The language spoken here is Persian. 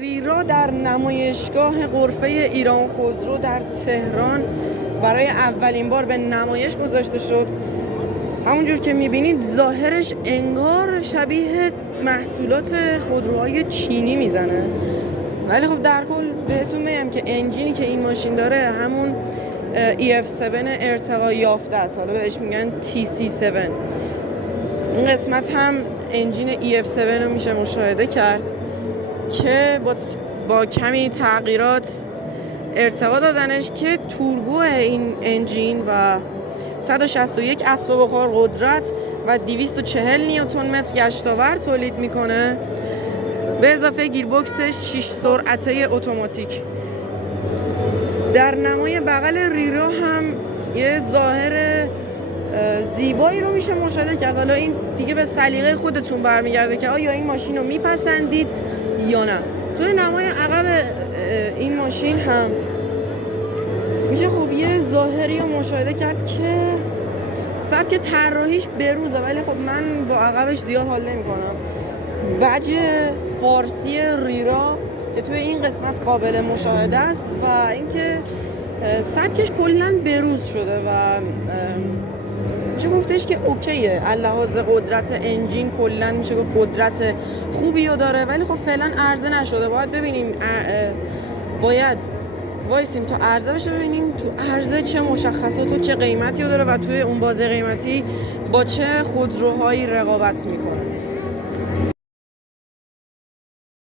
ریرا در نمایشگاه غرفه ایران خودرو در تهران برای اولین بار به نمایش گذاشته شد. همونجور که میبینید ظاهرش انگار شبیه محصولات خودروهای چینی میزنه، ولی خب در کل بهتون میگم که انجینی که این ماشین داره همون EF7 ارتقا یافته است، حالا بهش میگن TC7. این قسمت هم انجین EF7 رو میشه مشاهده کرد که با کمی تغییرات ارتقا دادنش که توربو این انجین و 161 اسب بخار قدرت و 240 نیوتن متر گشتاور تولید میکنه، به اضافه گیربکسش 6 سرعته اتوماتیک. در نمای بغل ریرا هم یه ظاهر زیبایی رو میشه مشاهده کرد. حالا این دیگه به سلیقه خودتون برمیگرده که آیا این ماشین رو میپسندید یا نه. توی نمای عقب این ماشین هم میشه خب یه ظاهری رو مشاهده کرد که سبک طراحیش بروزه، ولی خب من با عقبش زیاد حال نمی‌کنم. بج فارسی ریرا که توی این قسمت قابل مشاهده است و اینکه سبکش کلاً بروز شده و میشه گفتش که اوکیه. لحاظ قدرت انجین کلاً میشه گفت قدرت خوبی رو داره، ولی خب فعلا عرضه نشده. باید ببینیم، باید وایسیم تا عرضه بشه ببینیم تو عرضه چه مشخصات و چه قیمتی رو داره و توی اون بازه قیمتی با چه خودروهایی رقابت میکنه.